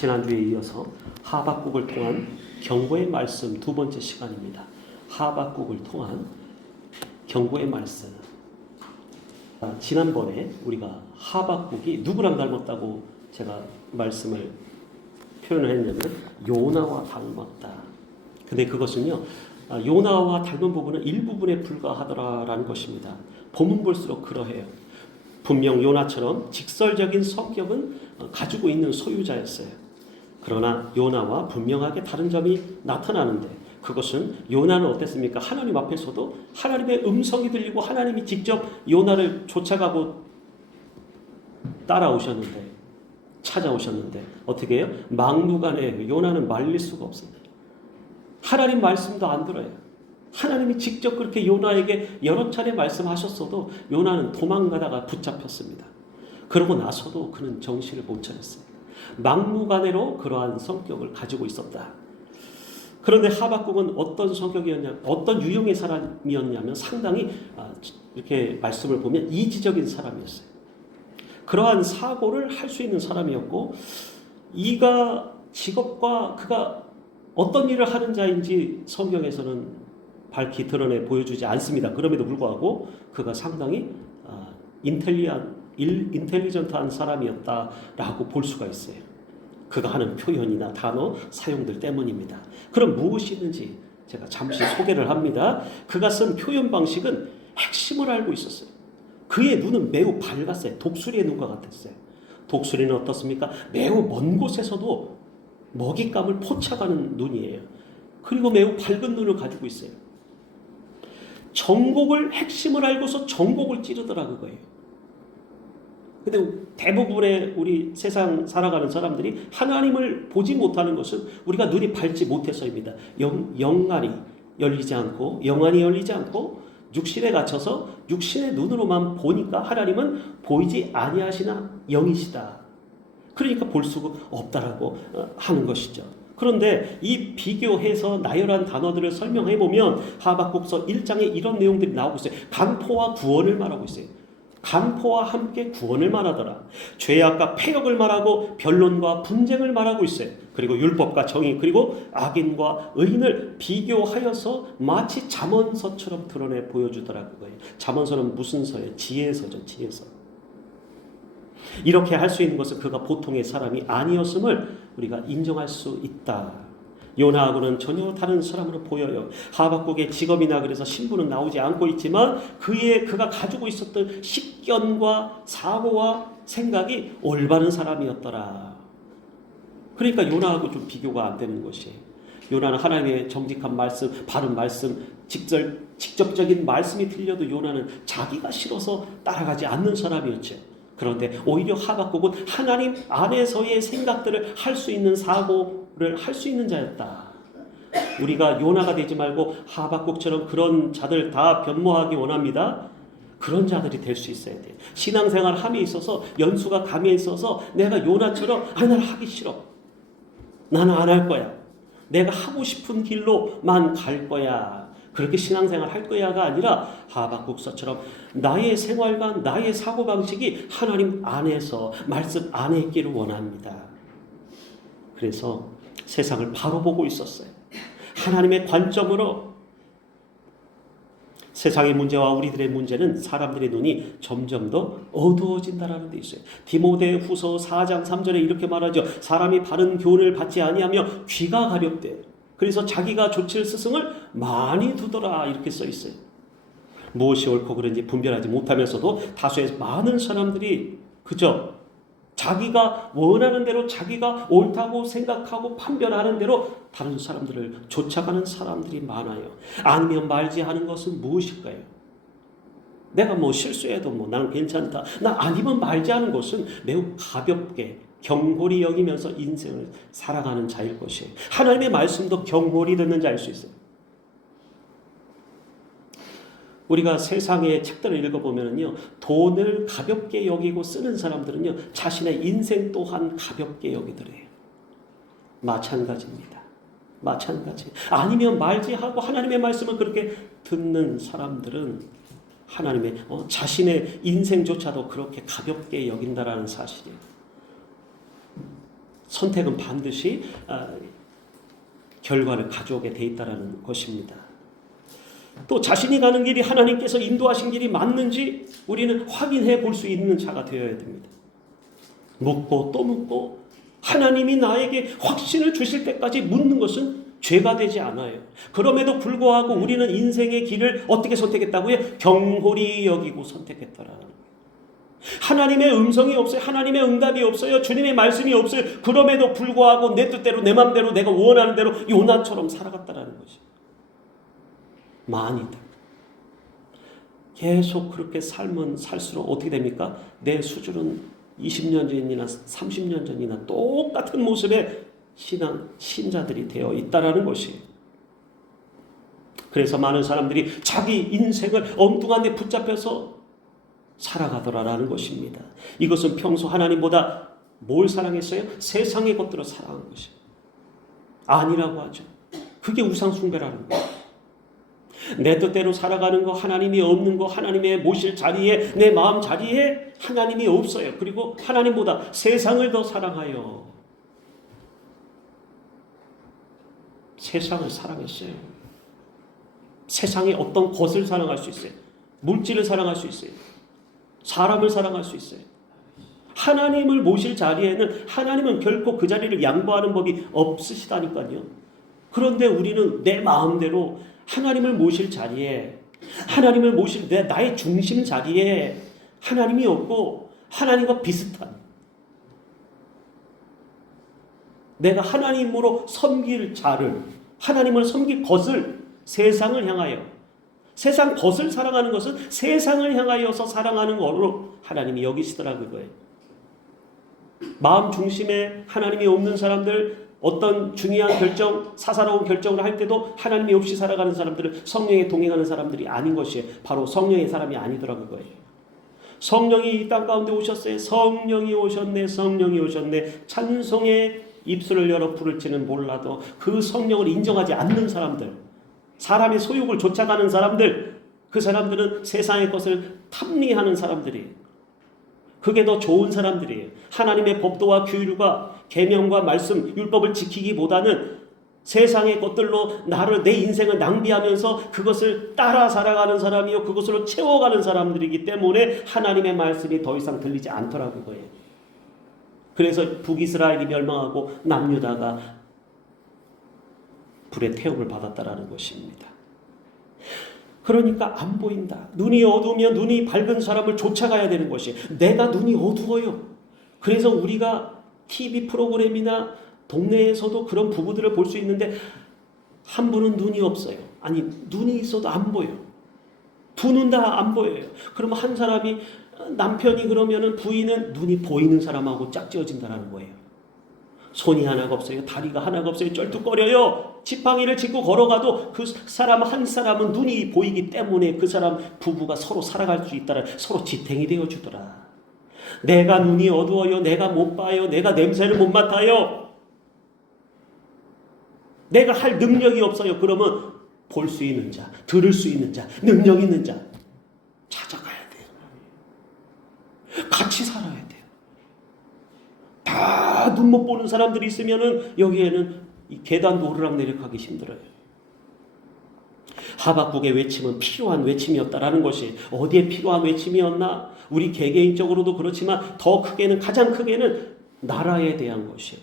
지난주에 이어서 하박국을 통한 경고의 말씀 두 번째 시간입니다. 하박국을 통한 경고의 말씀. 지난번에 우리가 하박국이 누구랑 닮았다고 제가 말씀을 표현을 했냐면 요나와 닮았다. 근데 그것은요, 요나와 닮은 부분은 일부분에 불과하더라라는 것입니다. 보면 볼수록 그러해요. 분명 요나처럼 직설적인 성격은 가지고 있는 소유자였어요. 그러나 요나와 분명하게 다른 점이 나타나는데, 그것은 요나는 어땠습니까? 하나님 앞에서도 하나님의 음성이 들리고 하나님이 직접 요나를 쫓아가고 따라오셨는데, 찾아오셨는데 어떻게 해요? 막무가내 요나는 말릴 수가 없습니다. 하나님 말씀도 안 들어요. 하나님이 직접 그렇게 요나에게 여러 차례 말씀하셨어도 요나는 도망가다가 붙잡혔습니다. 그러고 나서도 그는 정신을 못 차렸어요. 막무가내로 그러한 성격을 가지고 있었다. 그런데 하박국은 어떤 성격이었냐면, 어떤 유형의 사람이었냐면 상당히 이렇게 말씀을 보면 이지적인 사람이었어요. 그러한 사고를 할 수 있는 사람이었고, 이가 직업과 그가 어떤 일을 하는 자인지 성경에서는 밝히 드러내 보여주지 않습니다. 그럼에도 불구하고 그가 상당히 인텔리전트한 사람이었다라고 볼 수가 있어요. 그가 하는 표현이나 단어 사용들 때문입니다. 그럼 무엇이 있는지 제가 잠시 소개를 합니다. 그가 쓴 표현 방식은 핵심을 알고 있었어요. 그의 눈은 매우 밝았어요. 독수리의 눈과 같았어요. 독수리는 어떻습니까? 매우 먼 곳에서도 먹잇감을 포착하는 눈이에요. 그리고 매우 밝은 눈을 가지고 있어요. 정곡을, 핵심을 알고서 정곡을 찌르더라 그거예요. 근데 대부분의 우리 세상 살아가는 사람들이 하나님을 보지 못하는 것은 우리가 눈이 밝지 못해서입니다. 영안이 열리지 않고 육신에 갇혀서 육신의 눈으로만 보니까 하나님은 보이지 아니하시나 영이시다. 그러니까 볼 수가 없다라고 하는 것이죠. 그런데 이 비교해서 나열한 단어들을 설명해보면 하박국서 1장에 이런 내용들이 나오고 있어요. 강포와 구원을 말하고 있어요. 강포와 함께 구원을 말하더라. 죄악과 패역을 말하고 변론과 분쟁을 말하고 있어요. 그리고 율법과 정의, 그리고 악인과 의인을 비교하여서 마치 잠언서처럼 드러내 보여주더라 그거예요. 잠언서는 무슨 서예요? 지혜서죠. 지혜서. 이렇게 할 수 있는 것은 그가 보통의 사람이 아니었음을 우리가 인정할 수 있다. 요나하고는 전혀 다른 사람으로 보여요. 하박국의 직업이나 그래서 신분은 나오지 않고 있지만 그가 가지고 있었던 식견과 사고와 생각이 올바른 사람이었더라. 그러니까 요나하고 좀 비교가 안 되는 것이에요. 요나는 하나님의 정직한 말씀, 바른 말씀, 직접적인 말씀이 들려도 요나는 자기가 싫어서 따라가지 않는 사람이었죠. 그런데 오히려 하박국은 하나님 안에서의 생각들을 할 수 있는 사고를 할 수 있는 자였다. 우리가 요나가 되지 말고 하박국처럼 그런 자들 다 변모하기 원합니다. 그런 자들이 될 수 있어야 돼요. 신앙생활 함에 있어서 연수가 감에 있어서 내가 요나처럼 나는 하기 싫어. 나는 안 할 거야. 내가 하고 싶은 길로만 갈 거야. 그렇게 신앙생활 할 거야가 아니라 하박국서처럼 나의 생활관, 나의 사고방식이 하나님 안에서 말씀 안에 있기를 원합니다. 그래서 세상을 바로 보고 있었어요. 하나님의 관점으로. 세상의 문제와 우리들의 문제는 사람들의 눈이 점점 더 어두워진다라는 데 있어요. 디모데후서 4장 3절에 이렇게 말하죠. 사람이 바른 교훈을 받지 아니하며 귀가 가렵대. 그래서 자기가 조칠 스승을 많이 두더라 이렇게 써 있어요. 무엇이 옳고 그른지 분별하지 못하면서도 다수의 많은 사람들이 그저 자기가 원하는 대로, 자기가 옳다고 생각하고 판별하는 대로 다른 사람들을 쫓아가는 사람들이 많아요. 아니면 말지 하는 것은 무엇일까요? 내가 실수해도 나는 괜찮다. 나 아니면 말지 하는 것은 매우 가볍게 경홀히 여기면서 인생을 살아가는 자일 것이에요. 하나님의 말씀도 경홀히 듣는 자일 수 있어요. 우리가 세상의 책들을 읽어보면요, 돈을 가볍게 여기고 쓰는 사람들은요, 자신의 인생 또한 가볍게 여기더래요. 마찬가지입니다. 마찬가지. 아니면 말지 하고 하나님의 말씀을 그렇게 듣는 사람들은 하나님의 자신의 인생조차도 그렇게 가볍게 여긴다라는 사실이에요. 선택은 반드시 결과를 가져오게 돼 있다는 것입니다. 또 자신이 가는 길이 하나님께서 인도하신 길이 맞는지 우리는 확인해 볼 수 있는 자가 되어야 됩니다. 묻고 또 묻고 하나님이 나에게 확신을 주실 때까지 묻는 것은 죄가 되지 않아요. 그럼에도 불구하고 우리는 인생의 길을 어떻게 선택했다고요? 경홀히 여기고 선택했더라. 하나님의 음성이 없어요. 하나님의 응답이 없어요. 주님의 말씀이 없어요. 그럼에도 불구하고 내 뜻대로 내 마음대로 내가 원하는 대로 요나처럼 살아갔다라는 것이 많이다. 계속 그렇게 살면 살수록 어떻게 됩니까? 내 수준은 20년 전이나 30년 전이나 똑같은 모습의 신자들이 되어 있다라는 것이에요. 그래서 많은 사람들이 자기 인생을 엉뚱한 데 붙잡혀서 살아가더라라는 것입니다. 이것은 평소 하나님보다 뭘 사랑했어요? 세상의 것들을 사랑한 것이에요. 아니라고 하죠. 그게 우상 숭배라는 거예요. 내 뜻대로 살아가는 거, 하나님이 없는 거, 하나님의 모실 자리에, 내 마음 자리에 하나님이 없어요. 그리고 하나님보다 세상을 더 사랑하여 세상을 사랑했어요. 세상의 어떤 것을 사랑할 수 있어요. 물질을 사랑할 수 있어요. 사람을 사랑할 수 있어요. 하나님을 모실 자리에는 하나님은 결코 그 자리를 양보하는 법이 없으시다니까요. 그런데 우리는 내 마음대로 하나님을 모실 자리에, 하나님을 모실 나의 중심 자리에 하나님이 없고 하나님과 비슷한, 내가 하나님으로 섬길 자를, 하나님을 섬길 것을 세상을 향하여, 세상 것을 사랑하는 것은 세상을 향하여서 사랑하는 것으로 하나님이 여기시더라 그거예요. 마음 중심에 하나님이 없는 사람들, 어떤 중요한 결정, 사사로운 결정을 할 때도 하나님이 없이 살아가는 사람들은 성령에 동행하는 사람들이 아닌 것이에요. 바로 성령의 사람이 아니더라 그거예요. 성령이 이 땅 가운데 오셨어요. 성령이 오셨네, 성령이 오셨네. 찬송의 입술을 열어 부를지는 몰라도 그 성령을 인정하지 않는 사람들, 사람의 소욕을 쫓아가는 사람들, 그 사람들은 세상의 것을 탐리하는 사람들이에요. 그게 더 좋은 사람들이에요. 하나님의 법도와 규율과 계명과 말씀, 율법을 지키기보다는 세상의 것들로 내 인생을 낭비하면서 그것을 따라 살아가는 사람이요, 그것으로 채워가는 사람들이기 때문에 하나님의 말씀이 더 이상 들리지 않더라고요. 그거예요. 그래서 북이스라엘이 멸망하고 남유다가 불의 태움을 받았다라는 것입니다. 그러니까 안 보인다. 눈이 어두우면 눈이 밝은 사람을 쫓아가야 되는 것이, 내가 눈이 어두워요. 그래서 우리가 TV 프로그램이나 동네에서도 그런 부부들을 볼 수 있는데 한 분은 눈이 없어요. 아니, 눈이 있어도 안 보여. 두 눈 다 안 보여요. 그러면 한 사람이, 남편이 그러면은 부인은 눈이 보이는 사람하고 짝지어진다는 거예요. 손이 하나가 없어요. 다리가 하나가 없어요. 쩔뚝거려요. 지팡이를 짚고 걸어가도 그 사람 한 사람은 눈이 보이기 때문에 그 사람 부부가 서로 살아갈 수 있다라, 서로 지탱이 되어주더라. 내가 눈이 어두워요. 내가 못 봐요. 내가 냄새를 못 맡아요. 내가 할 능력이 없어요. 그러면 볼 수 있는 자, 들을 수 있는 자, 능력 있는 자 찾아가야 돼요. 같이 살아야 돼요. 다 눈 못 보는 사람들이 있으면은 여기에는 이 계단도 오르락내리락하기 힘들어요. 하박국의 외침은 필요한 외침이었다라는 것이, 어디에 필요한 외침이었나? 우리 개개인적으로도 그렇지만 더 크게는, 가장 크게는 나라에 대한 것이에요.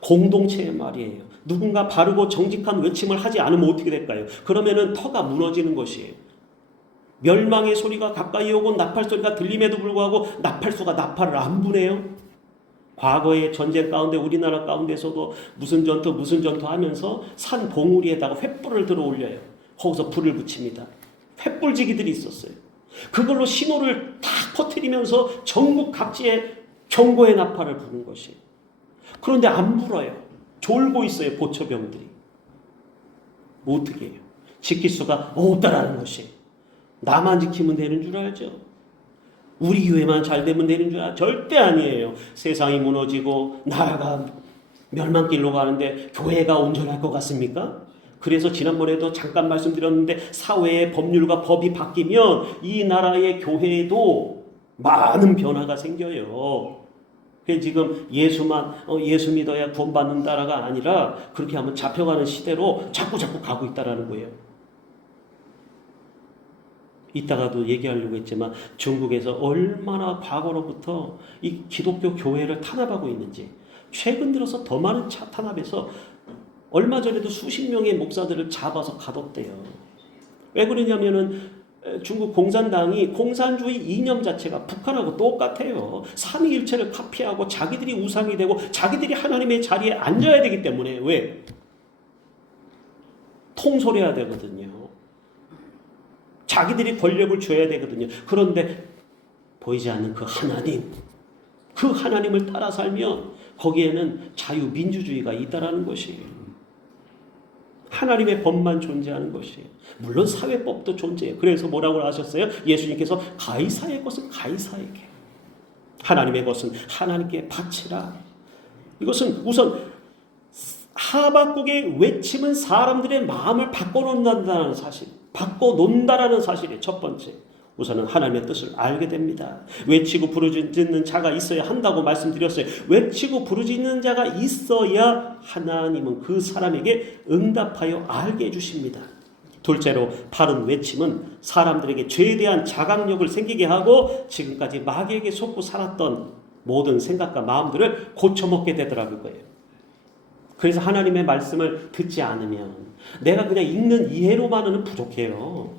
공동체의 말이에요. 누군가 바르고 정직한 외침을 하지 않으면 어떻게 될까요? 그러면은 터가 무너지는 것이에요. 멸망의 소리가 가까이 오고 나팔 소리가 들림에도 불구하고 나팔수가 나팔을 안 부네요. 과거의 전쟁 가운데 우리나라 가운데서도 무슨 전투 하면서 산 봉우리에다가 횃불을 들어 올려요. 거기서 불을 붙입니다. 횃불지기들이 있었어요. 그걸로 신호를 다 퍼뜨리면서 전국 각지에 경고의 나팔을 부는 것이에요. 그런데 안 불어요. 졸고 있어요. 보초병들이. 어떻게 해요? 지킬 수가 없다라는 것이. 나만 지키면 되는 줄 알죠? 우리 교회만 잘 되면 되는 줄 알죠? 절대 아니에요. 세상이 무너지고 나라가 멸망길로 가는데 교회가 온전할 것 같습니까? 그래서 지난번에도 잠깐 말씀드렸는데, 사회의 법률과 법이 바뀌면 이 나라의 교회에도 많은 변화가 생겨요. 그 지금 예수 믿어야 구원받는다라가 아니라 그렇게 하면 잡혀가는 시대로 자꾸 가고 있다라는 거예요. 이따가도 얘기하려고 했지만 중국에서 얼마나 과거로부터 이 기독교 교회를 탄압하고 있는지, 최근 들어서 더 많은 탄압에서 얼마 전에도 수십 명의 목사들을 잡아서 가뒀대요. 왜 그러냐면은 중국 공산당이 공산주의 이념 자체가 북한하고 똑같아요. 삼위일체를 카피하고 자기들이 우상이 되고 자기들이 하나님의 자리에 앉아야 되기 때문에. 왜? 통솔해야 되거든요. 자기들이 권력을 줘야 되거든요. 그런데 보이지 않는 그 하나님을 따라 살면 거기에는 자유민주주의가 있다라는 것이에요. 하나님의 법만 존재하는 것이에요. 물론 사회법도 존재해요. 그래서 뭐라고 하셨어요? 예수님께서 가이사의 것은 가이사에게, 하나님의 것은 하나님께 바치라. 이것은 우선 하박국의 외침은 사람들의 마음을 바꿔놓는다는 사실, 바꿔놓는다라는 사실이 첫 번째. 우선은 하나님의 뜻을 알게 됩니다. 외치고 부르짖는 자가 있어야 한다고 말씀드렸어요. 외치고 부르짖는 자가 있어야 하나님은 그 사람에게 응답하여 알게 해주십니다. 둘째로, 바른 외침은 사람들에게 죄에 대한 자각력을 생기게 하고 지금까지 마귀에게 속고 살았던 모든 생각과 마음들을 고쳐먹게 되더라고요. 그래서 하나님의 말씀을 듣지 않으면 내가 그냥 읽는 이해로만은 부족해요.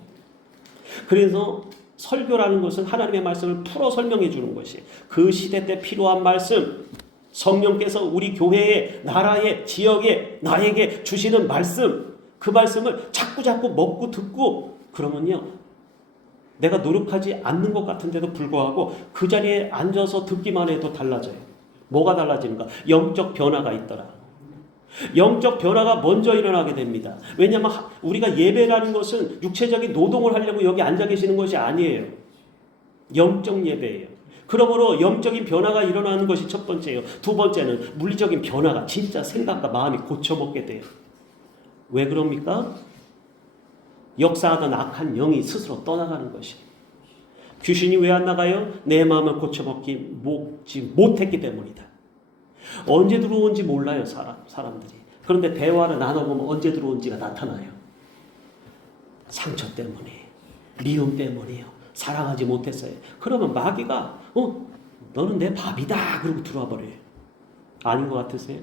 그래서 설교라는 것은 하나님의 말씀을 풀어 설명해 주는 것이, 그 시대 때 필요한 말씀, 성령께서 우리 교회에, 나라에, 지역에, 나에게 주시는 말씀, 그 말씀을 자꾸 먹고 듣고 그러면요, 내가 노력하지 않는 것 같은데도 불구하고 그 자리에 앉아서 듣기만 해도 달라져요. 뭐가 달라집니까? 영적 변화가 있더라. 영적 변화가 먼저 일어나게 됩니다. 왜냐하면 우리가 예배라는 것은 육체적인 노동을 하려고 여기 앉아 계시는 것이 아니에요. 영적 예배예요. 그러므로 영적인 변화가 일어나는 것이 첫 번째예요. 두 번째는 물리적인 변화가, 진짜 생각과 마음이 고쳐먹게 돼요. 왜 그럽니까? 역사하던 악한 영이 스스로 떠나가는 것이에요. 귀신이 왜 안 나가요? 내 마음을 고쳐먹지 못했기 때문이다. 언제 들어온지 몰라요, 사람들이. 그런데 대화를 나눠보면 언제 들어온지가 나타나요. 상처 때문에, 미움 때문에요. 사랑하지 못했어요. 그러면 마귀가 너는 내 밥이다 그러고 들어와 버려요. 아닌 것 같으세요?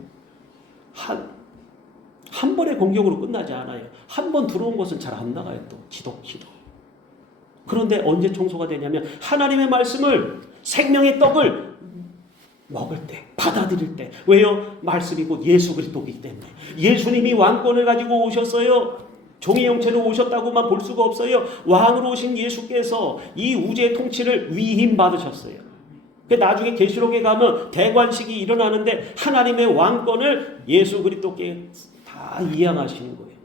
한 번의 공격으로 끝나지 않아요. 한 번 들어온 것은 잘 안 나가요. 또 지독히도. 그런데 언제 청소가 되냐면 하나님의 말씀을, 생명의 떡을 먹을 때, 받아들일 때. 왜요? 말씀이 곧 예수 그리스도이기 때문에. 예수님이 왕권을 가지고 오셨어요. 종의 형체로 오셨다고만 볼 수가 없어요. 왕으로 오신 예수께서 이 우주의 통치를 위임 받으셨어요. 나중에 계시록에 가면 대관식이 일어나는데 하나님의 왕권을 예수 그리스도께 다 이양하시는 거예요.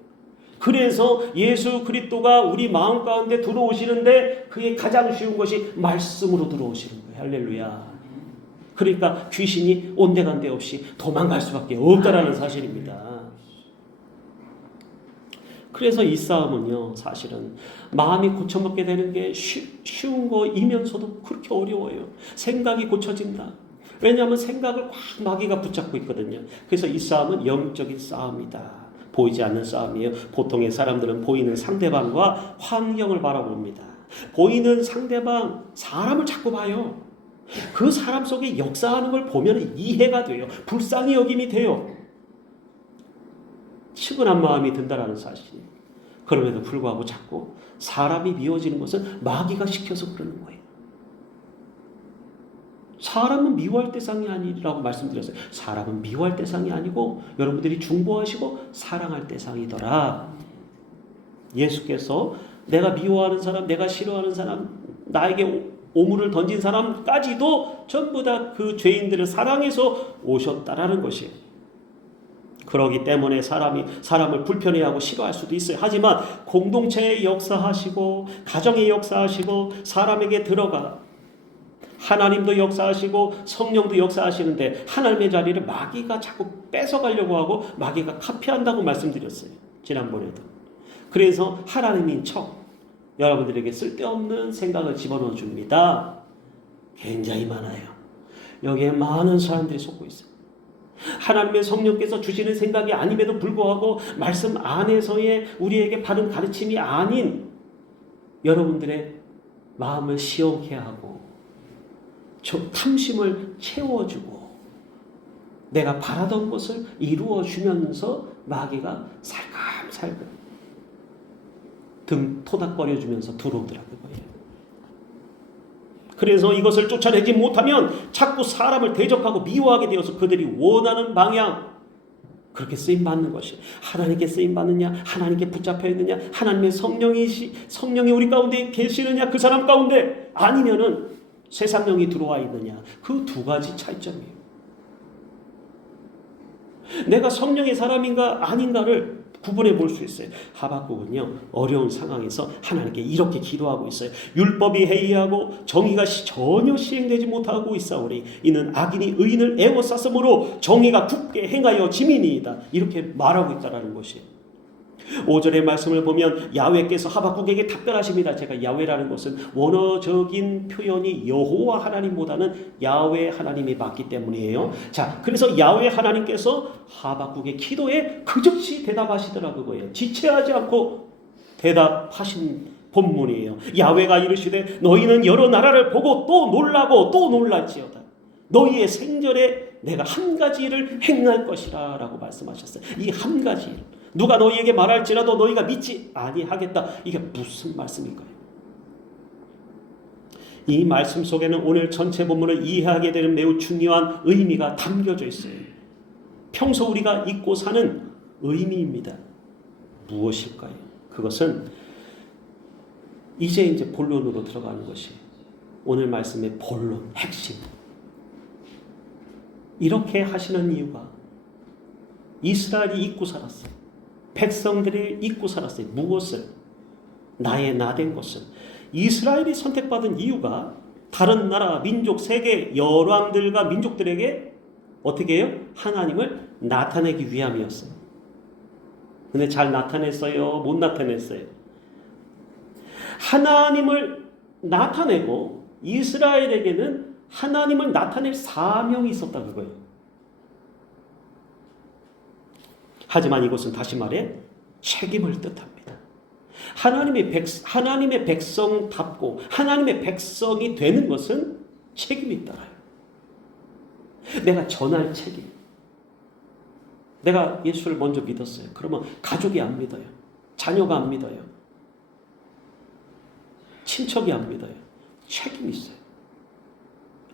그래서 예수 그리스도가 우리 마음 가운데 들어오시는데 그의 가장 쉬운 것이 말씀으로 들어오시는 거예요. 할렐루야. 그러니까 귀신이 온데간데 없이 도망갈 수밖에 없다라는 사실입니다. 그래서 이 싸움은요, 사실은 마음이 고쳐먹게 되는 게 쉬운 거이면서도 그렇게 어려워요. 생각이 고쳐진다. 왜냐하면 생각을 확 마귀가 붙잡고 있거든요. 그래서 이 싸움은 영적인 싸움이다. 보이지 않는 싸움이에요. 보통의 사람들은 보이는 상대방과 환경을 바라봅니다. 보이는 상대방, 사람을 자꾸 봐요. 그 사람 속에 역사하는 걸 보면 이해가 돼요. 불쌍히 여김이 돼요. 측은한 마음이 든다라는 사실. 그럼에도 불구하고 자꾸 사람이 미워지는 것은 마귀가 시켜서 그러는 거예요. 사람은 미워할 대상이 아니라고 말씀드렸어요. 사람은 미워할 대상이 아니고 여러분들이 중보하시고 사랑할 대상이더라. 예수께서 내가 미워하는 사람, 내가 싫어하는 사람, 나에게 오물을 던진 사람까지도 전부 다 그 죄인들을 사랑해서 오셨다라는 것이에요. 그러기 때문에 사람을 불편해하고 싫어할 수도 있어요. 하지만 공동체에 역사하시고 가정에 역사하시고 사람에게 들어가 하나님도 역사하시고 성령도 역사하시는데 하나님의 자리를 마귀가 자꾸 뺏어가려고 하고 마귀가 카피한다고 말씀드렸어요. 지난번에도. 그래서 하나님인 척 여러분들에게 쓸데없는 생각을 집어넣어 줍니다. 굉장히 많아요. 여기에 많은 사람들이 속고 있어요. 하나님의 성령께서 주시는 생각이 아님에도 불구하고 말씀 안에서의 우리에게 바른 가르침이 아닌 여러분들의 마음을 시원케 하고 탐심을 채워주고 내가 바라던 것을 이루어주면서 마귀가 살금살금 등 토닥거려주면서 들어오더라고요. 그래서 이것을 쫓아내지 못하면 자꾸 사람을 대적하고 미워하게 되어서 그들이 원하는 방향 그렇게 쓰임받는 것이 하나님께 쓰임받느냐 하나님께 붙잡혀 있느냐 하나님의 성령이 우리 가운데 계시느냐 그 사람 가운데 아니면은 세상령이 들어와 있느냐 그 두 가지 차이점이에요. 내가 성령의 사람인가 아닌가를 구분해 볼 수 있어요. 하박국은요 어려운 상황에서 하나님께 이렇게 기도하고 있어요. 율법이 해이하고 정의가 전혀 시행되지 못하고 있사오니 이는 악인이 의인을 애워쌌으므로 정의가 굳게 행하여 지민이이다. 이렇게 말하고 있다는 것이에요. 5절의 말씀을 보면 야훼께서 하박국에게 답변하십니다. 제가 야훼라는 것은 원어적인 표현이 여호와 하나님보다는 야훼 하나님이 맞기 때문이에요. 자, 그래서 야훼 하나님께서 하박국의 기도에 그즉시 대답하시더라고요. 지체하지 않고 대답하신 본문이에요. 야훼가 이르시되 너희는 여러 나라를 보고 또 놀라고 또 놀랄지어다. 너희의 생전에 내가 한 가지 일을 행할 것이라 라고 말씀하셨어요. 이 한 가지 일 누가 너희에게 말할지라도 너희가 믿지 아니하겠다. 이게 무슨 말씀일까요? 이 말씀 속에는 오늘 전체 본문을 이해하게 되는 매우 중요한 의미가 담겨져 있어요. 평소 우리가 잊고 사는 의미입니다. 무엇일까요? 그것은 이제 본론으로 들어가는 것이 오늘 말씀의 본론, 핵심. 이렇게 하시는 이유가 이스라엘이 잊고 살았어요. 백성들이 잊고 살았어요. 무엇을? 나의 나된 것을. 이스라엘이 선택받은 이유가 다른 나라, 민족, 세계 열왕들과 민족들에게 어떻게 해요? 하나님을 나타내기 위함이었어요. 근데 잘 나타냈어요? 못 나타냈어요? 하나님을 나타내고 이스라엘에게는 하나님을 나타낼 사명이 있었다 그거예요. 하지만 이것은 다시 말해 책임을 뜻합니다. 하나님의 백성답고 하나님의 백성이 되는 것은 책임이 따라요. 내가 전할 책임. 내가 예수를 먼저 믿었어요. 그러면 가족이 안 믿어요. 자녀가 안 믿어요. 친척이 안 믿어요. 책임이 있어요.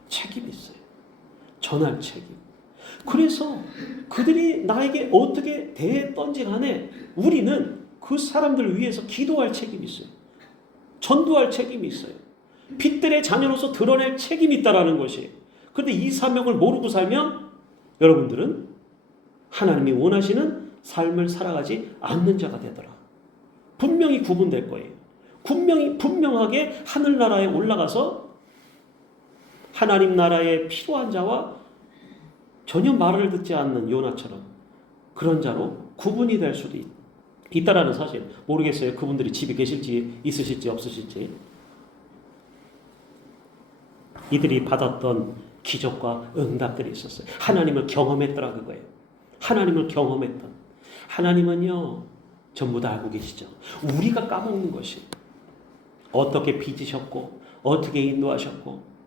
책임이 있어요. 전할 책임. 그래서 그들이 나에게 어떻게 대했던지 간에 우리는 그 사람들을 위해서 기도할 책임이 있어요. 전도할 책임이 있어요. 빛들의 자녀로서 드러낼 책임이 있다는 것이에요. 그런데 이 사명을 모르고 살면 여러분들은 하나님이 원하시는 삶을 살아가지 않는 자가 되더라. 분명히 구분될 거예요. 분명하게 하늘나라에 올라가서 하나님 나라에 필요한 자와 전혀 말을 듣지 않는 요나처럼 그런 자로 구분이 될 수도 있다라는 사실. 모르겠어요. 그분들이 집에 계실지 있으실지 없으실지. 이들이 받았던 기적과 응답들이 있었어요. 하나님을 경험했더라 그거예요. 하나님을 경험했던. 하나님은요 전부 다 알고 계시죠. 우리가 까먹는 것이 어떻게 빚으셨고 어떻게 인도하셨고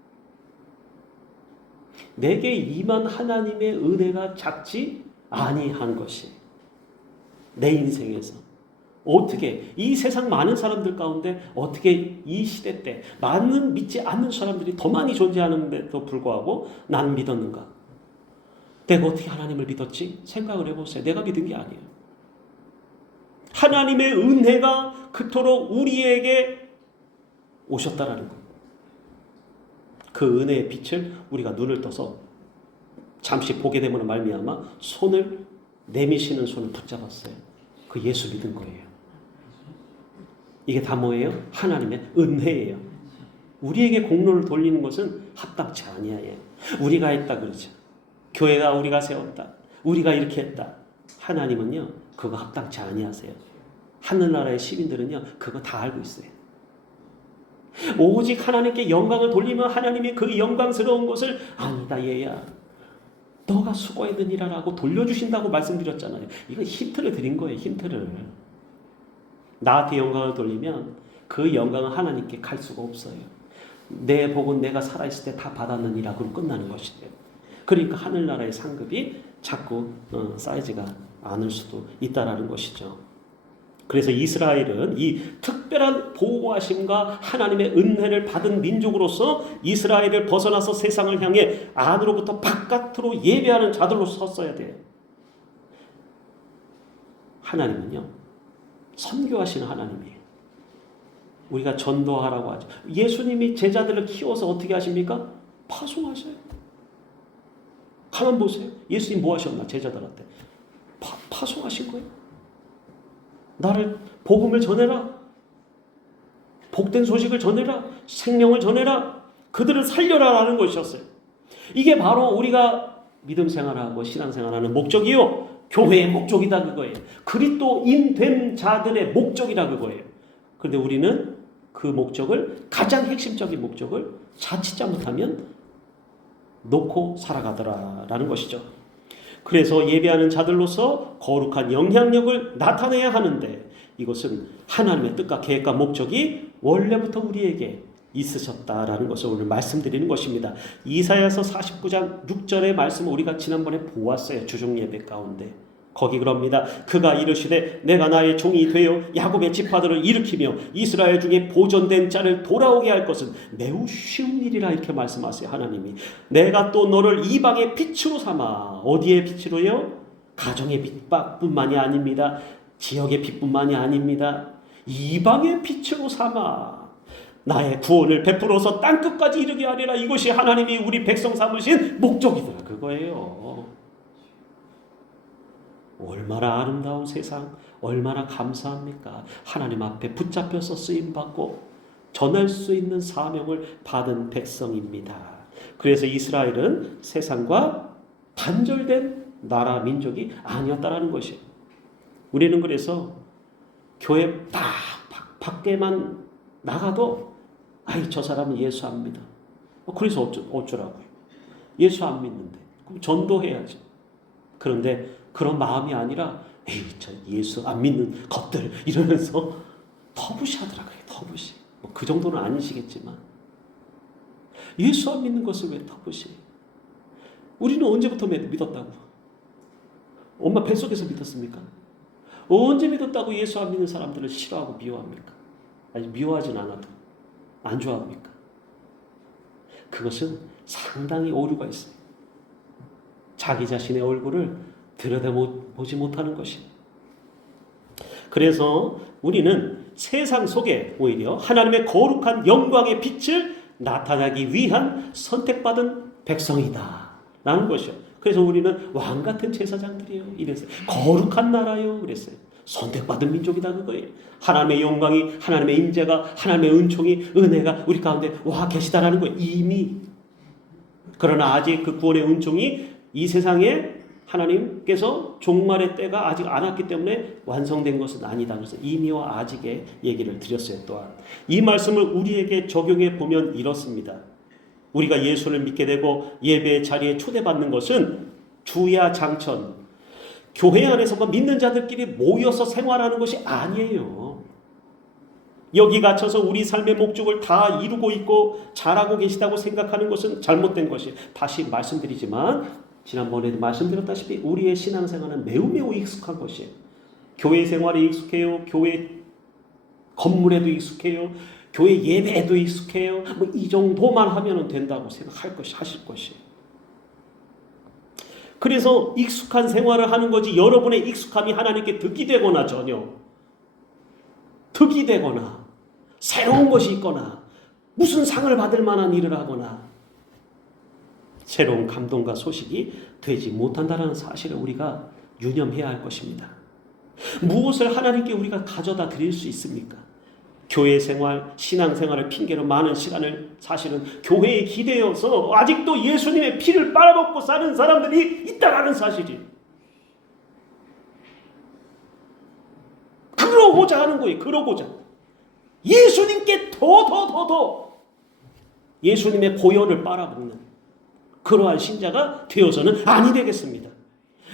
내게 임한 하나님의 은혜가 작지 아니한 것이 내 인생에서 어떻게 이 세상 많은 사람들 가운데 어떻게 이 시대 때 많은 믿지 않는 사람들이 더 많이 존재하는데도 불구하고 난 믿었는가? 내가 어떻게 하나님을 믿었지? 생각을 해보세요. 내가 믿은 게 아니에요. 하나님의 은혜가 그토록 우리에게 오셨다라는 것. 그 은혜의 빛을 우리가 눈을 떠서 잠시 보게 되면 말미암아 손을 내미시는 손을 붙잡았어요. 그 예수 믿은 거예요. 이게 다 뭐예요? 하나님의 은혜예요. 우리에게 공로를 돌리는 것은 합당치 아니에요. 우리가 했다 그러죠. 교회가 우리가 세웠다. 우리가 이렇게 했다. 하나님은요 그거 합당치 아니하세요. 하늘나라의 시민들은요 그거 다 알고 있어요. 오직 하나님께 영광을 돌리면 하나님이 그 영광스러운 것을 아니다 얘야, 너가 수고했는 일하라고 돌려주신다고 말씀드렸잖아요. 이거 힌트를 드린 거예요. 힌트를. 나한테 영광을 돌리면 그 영광은 하나님께 갈 수가 없어요. 내 복은 내가 살아있을 때 다 받았느니라 그럼 끝나는 것이에요. 그러니까 하늘나라의 상급이 자꾸 쌓이지가 않을 수도 있다라는 것이죠. 그래서 이스라엘은 이 특별한 보호하심과 하나님의 은혜를 받은 민족으로서 이스라엘을 벗어나서 세상을 향해 안으로부터 바깥으로 예배하는 자들로 섰어야 돼요. 하나님은요, 선교하시는 하나님이에요. 우리가 전도하라고 하죠. 예수님이 제자들을 키워서 어떻게 하십니까? 파송하셔요. 가만 보세요. 예수님 뭐 하셨나? 제자들한테 파송하신 거예요. 나를 복음을 전해라. 복된 소식을 전해라. 생명을 전해라. 그들을 살려라라는 것이었어요. 이게 바로 우리가 믿음 생활하고 신앙 생활하는 목적이요, 교회의 목적이다 그거예요. 그리스도인 된 자들의 목적이다 그거예요. 그런데 우리는 그 목적을, 가장 핵심적인 목적을 자칫 잘못하면 놓고 살아가더라라는 것이죠. 그래서 예배하는 자들로서 거룩한 영향력을 나타내야 하는데, 이것은 하나님의 뜻과 계획과 목적이 원래부터 우리에게 있으셨다라는 것을 오늘 말씀드리는 것입니다. 이사야서 49장 6절의 말씀을 우리가 지난번에 보았어요. 주중 예배 가운데. 거기 그럽니다. 그가 이르시되 내가 나의 종이 되어 야곱의 지파들을 일으키며 이스라엘 중에 보존된 자를 돌아오게 할 것은 매우 쉬운 일이라, 이렇게 말씀하세요. 하나님이 내가 또 너를 이방의 빛으로 삼아. 어디의 빛으로요? 가정의 빛뿐만이 아닙니다. 지역의 빛뿐만이 아닙니다. 이방의 빛으로 삼아 나의 구원을 베풀어서 땅끝까지 이르게 하리라. 이것이 하나님이 우리 백성 삼으신 목적이더라 그거예요. 얼마나 아름다운 세상, 얼마나 감사합니까? 하나님 앞에 붙잡혀서 쓰임받고 전할 수 있는 사명을 받은 백성입니다. 그래서 이스라엘은 세상과 단절된 나라 민족이 아니었다라는 것이에요. 우리는 그래서 교회 딱 밖에만 나가도 아이 저 사람은 예수 안 믿어. 그래서 어쩌라고요. 예수 안 믿는데 그럼 전도해야지. 그런데 그런 마음이 아니라 에이 저 예수 안 믿는 것들 이러면서 터부시하더라고요. 터부시. 뭐 그 정도는 아니시겠지만 예수 안 믿는 것을 왜 터부시? 우리는 언제부터 믿었다고? 엄마 뱃속에서 믿었습니까? 언제 믿었다고 예수 안 믿는 사람들을 싫어하고 미워합니까? 아니 미워하진 않아도 안 좋아합니까? 그것은 상당히 오류가 있어요. 자기 자신의 얼굴을 들여다보지 못하는 것이에요. 그래서 우리는 세상 속에 오히려 하나님의 거룩한 영광의 빛을 나타나기 위한 선택받은 백성이다 라는 것이요. 그래서 우리는 왕같은 제사장들이에요. 이랬어요. 거룩한 나라요. 그랬어요. 선택받은 민족이다 그거예요. 하나님의 영광이, 하나님의 임재가, 하나님의 은총이, 은혜가 우리 가운데 와 계시다라는 거예요. 이미. 그러나 아직 그 구원의 은총이 이 세상에 하나님께서 종말의 때가 아직 안 왔기 때문에 완성된 것은 아니다. 그래서 이미와 아직의 얘기를 드렸어요. 또한 이 말씀을 우리에게 적용해 보면 이렇습니다. 우리가 예수를 믿게 되고 예배의 자리에 초대받는 것은 주야 장천, 교회 안에서만 믿는 자들끼리 모여서 생활하는 것이 아니에요. 여기 갇혀서 우리 삶의 목적을 다 이루고 있고 잘하고 계시다고 생각하는 것은 잘못된 것이, 다시 말씀드리지만 지난번에도 말씀드렸다시피 우리의 신앙생활은 매우 익숙한 것이에요. 교회 생활에 익숙해요. 교회 건물에도 익숙해요. 교회 예배에도 익숙해요. 뭐 이 정도만 하면 된다고 생각할 것이, 하실 것이에요. 그래서 익숙한 생활을 하는 거지 여러분의 익숙함이 하나님께 득이 되거나 전혀 득이 되거나 새로운 것이 있거나 무슨 상을 받을 만한 일을 하거나 새로운 감동과 소식이 되지 못한다는 사실을 우리가 유념해야 할 것입니다. 무엇을 하나님께 우리가 가져다 드릴 수 있습니까? 교회 생활, 신앙 생활을 핑계로 많은 시간을 사실은 교회에 기대어서 아직도 예수님의 피를 빨아먹고 사는 사람들이 있다라는 사실이에요. 그러고자 하는 거예요. 그러고자. 예수님께 더 예수님의 보혈을 빨아먹는 그러한 신자가 되어서는 아니 되겠습니다.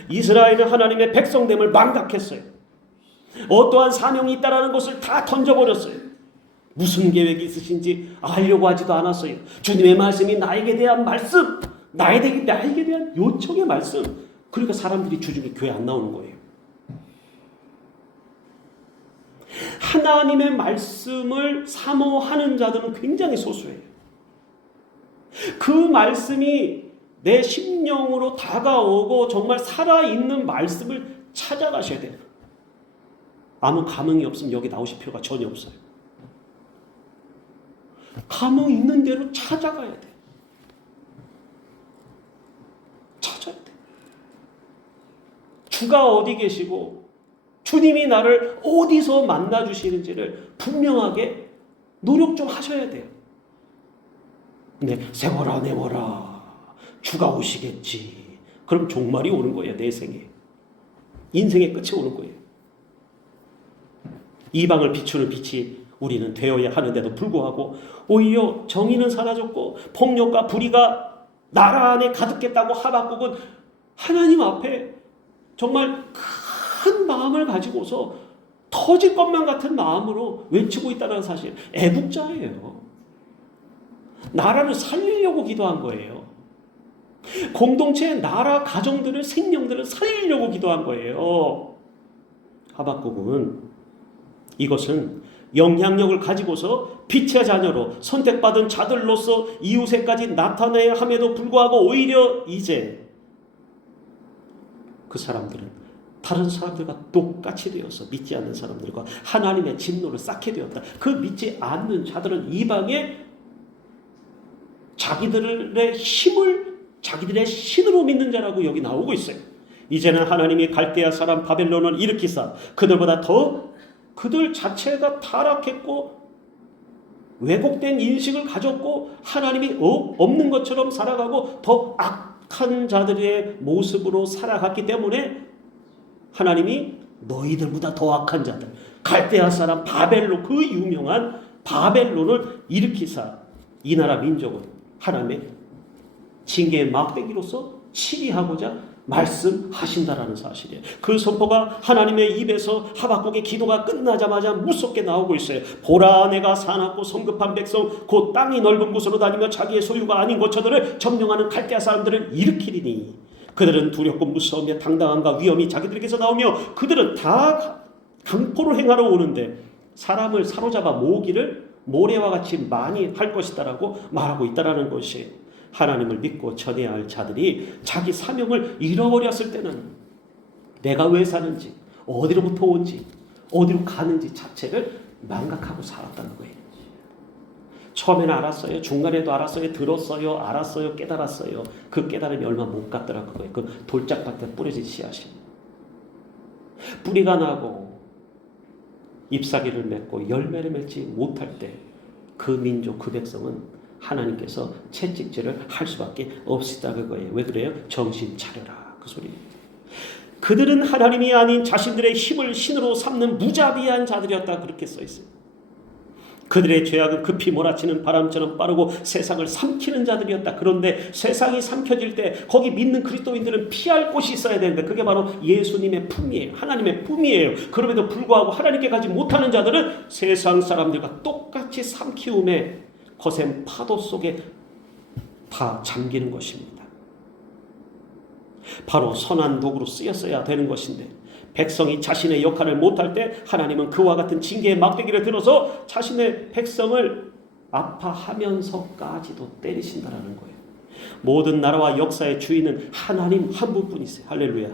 이스라엘은 하나님의 백성됨을 망각했어요. 어떠한 사명이 있다라는 것을 다 던져버렸어요. 무슨 계획이 있으신지 알려고 하지도 않았어요. 주님의 말씀이 나에게 대한 말씀, 나에게 대한 요청의 말씀. 그러니까 사람들이 주중에 교회 안 나오는 거예요. 하나님의 말씀을 사모하는 자들은 굉장히 소수예요. 그 말씀이 내 심령으로 다가오고 정말 살아있는 말씀을 찾아가셔야 돼요. 아무 감흥이 없으면 여기 나오실 필요가 전혀 없어요. 감흥 있는 대로 찾아가야 돼. 찾아야 돼. 주가 어디 계시고 주님이 나를 어디서 만나주시는지를 분명하게 노력 좀 하셔야 돼요. 네, 세워라 내워라 주가 오시겠지. 그럼 종말이 오는 거예요. 내 생에. 인생의 끝이 오는 거예요. 이방을 비추는 빛이 우리는 되어야 하는데도 불구하고 오히려 정의는 사라졌고 폭력과 불의가 나라 안에 가득했다고 하박국은 하나님 앞에 정말 큰 마음을 가지고서 터질 것만 같은 마음으로 외치고 있다는 사실. 애국자예요. 나라를 살리려고 기도한 거예요. 공동체의 나라 가정들을 생명들을 살리려고 기도한 거예요. 하박국은 이것은 영향력을 가지고서 빛의 자녀로 선택받은 자들로서 이웃에까지 나타내야 함에도 불구하고 오히려 이제 그 사람들은 다른 사람들과 똑같이 되어서 믿지 않는 사람들과 하나님의 진노를 쌓게 되었다. 그 믿지 않는 자들은 이방에 자기들의 힘을 자기들의 신으로 믿는 자라고 여기 나오고 있어요. 이제는 하나님이 갈대아 사람 바벨론을 일으키사 그들보다 더 그들 자체가 타락했고 왜곡된 인식을 가졌고 하나님이 없는 것처럼 살아가고 더 악한 자들의 모습으로 살아갔기 때문에 하나님이 너희들보다 더 악한 자들 갈대아 사람 바벨론 그 유명한 바벨론을 일으키사 이 나라 민족은 하나님의 징계의 막대기로서 치리하고자 말씀하신다라는 사실이에요. 그 선포가 하나님의 입에서 하박국의 기도가 끝나자마자 무섭게 나오고 있어요. 보라 내가 사납고 성급한 백성 곧 땅이 넓은 곳으로 다니며 자기의 소유가 아닌 고처들을 점령하는 갈대아 사람들을 일으키리니 그들은 두렵고 무서우며 당당함과 위험이 자기들에게서 나오며 그들은 다 강포를 행하러 오는데 사람을 사로잡아 모으기를 모래와 같이 많이 할 것이다라고 말하고 있다라는 것이 하나님을 믿고 전해야 할 자들이 자기 사명을 잃어버렸을 때는 내가 왜 사는지 어디로부터 온지 어디로 가는지 자체를 망각하고 살았다는 거예요. 처음에는 알았어요. 중간에도 알았어요. 들었어요. 알았어요. 깨달았어요. 그 깨달음이 얼마 못 갔더라 그거예요. 그 돌짝밭에 뿌려진 씨앗이 뿌리가 나고 잎사귀를 맺고 열매를 맺지 못할 때 그 민족 그 백성은 하나님께서 채찍질을 할 수밖에 없었다 그거예요. 왜 그래요? 정신 차려라 그 소리입니다. 그들은 하나님이 아닌 자신들의 힘을 신으로 삼는 무자비한 자들이었다 그렇게 써 있어요. 그들의 죄악은 급히 몰아치는 바람처럼 빠르고 세상을 삼키는 자들이었다. 그런데 세상이 삼켜질 때 거기 믿는 그리스도인들은 피할 곳이 있어야 되는데 그게 바로 예수님의 품이에요. 하나님의 품이에요. 그럼에도 불구하고 하나님께 가지 못하는 자들은 세상 사람들과 똑같이 삼키움에 거센 파도 속에 다 잠기는 것입니다. 바로 선한 도구로 쓰였어야 되는 것인데 백성이 자신의 역할을 못할 때 하나님은 그와 같은 징계의 막대기를 들어서 자신의 백성을 아파하면서까지도 때리신다라는 거예요. 모든 나라와 역사의 주인은 하나님 한 분뿐이세요. 할렐루야.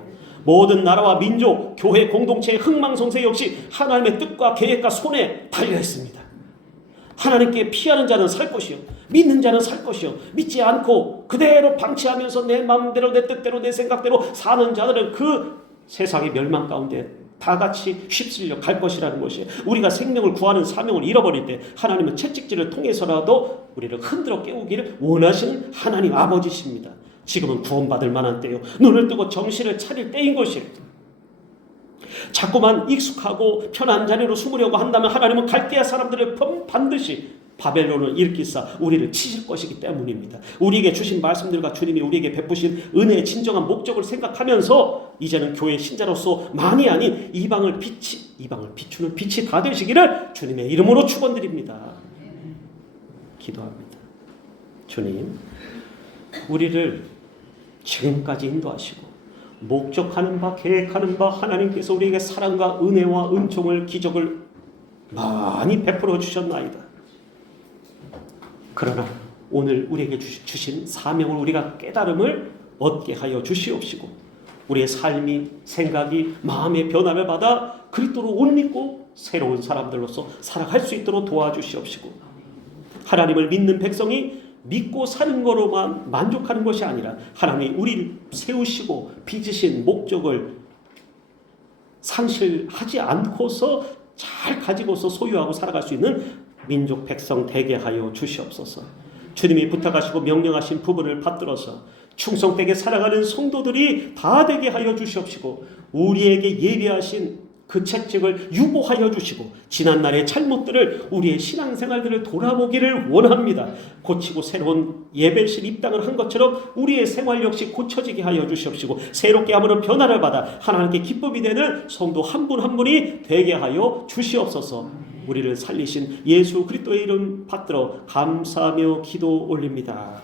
모든 나라와 민족, 교회 공동체의 흥망성쇠 역시 하나님의 뜻과 계획과 손에 달려 있습니다. 하나님께 피하는 자는 살 것이요 믿는 자는 살 것이요 믿지 않고 그대로 방치하면서 내 마음대로 내 뜻대로 내 생각대로 사는 자들은 그 세상의 멸망 가운데 다 같이 휩쓸려 갈 것이라는 것이에요. 우리가 생명을 구하는 사명을 잃어버릴 때 하나님은 채찍질을 통해서라도 우리를 흔들어 깨우기를 원하시는 하나님 아버지십니다. 지금은 구원받을 만한 때요 눈을 뜨고 정신을 차릴 때인 것이에요. 자꾸만 익숙하고 편한 자리로 숨으려고 한다면 하나님은 갈대아 사람들을 반드시 바벨론을 일으키사 우리를 치실 것이기 때문입니다. 우리에게 주신 말씀들과 주님이 우리에게 베푸신 은혜의 진정한 목적을 생각하면서 이제는 교회 신자로서 만이 아닌 이방을 비추는 빛이 다 되시기를 주님의 이름으로 축원드립니다. 기도합니다. 주님, 우리를 지금까지 인도하시고 목적하는 바 계획하는 바 하나님께서 우리에게 사랑과 은혜와 은총을 기적을 많이 베풀어 주셨나이다. 그러나 오늘 우리에게 주신 사명을 우리가 깨달음을 얻게 하여 주시옵시고 우리의 삶이 생각이 마음의 변화를 받아 그리스도로 옷 입고 새로운 사람들로서 살아갈 수 있도록 도와주시옵시고 하나님을 믿는 백성이 믿고 사는 거로만 만족하는 것이 아니라 하나님이 우리를 세우시고 빚으신 목적을 상실하지 않고서 잘 가지고서 소유하고 살아갈 수 있는 민족 백성 되게 하여 주시옵소서. 주님이 부탁하시고 명령하신 부분을 받들어서 충성되게 살아가는 성도들이 다 되게 하여 주시옵시고 우리에게 예비하신 그 채찍을 유보하여 주시고 지난날의 잘못들을 우리의 신앙생활들을 돌아보기를 원합니다. 고치고 새로운 예배실 입당을 한 것처럼 우리의 생활 역시 고쳐지게 하여 주시옵시고 새롭게 아무런 변화를 받아 하나님께 기쁨이 되는 성도 한 분 한 분이 되게 하여 주시옵소서. 우리를 살리신 예수 그리스도의 이름 받들어 감사하며 기도 올립니다.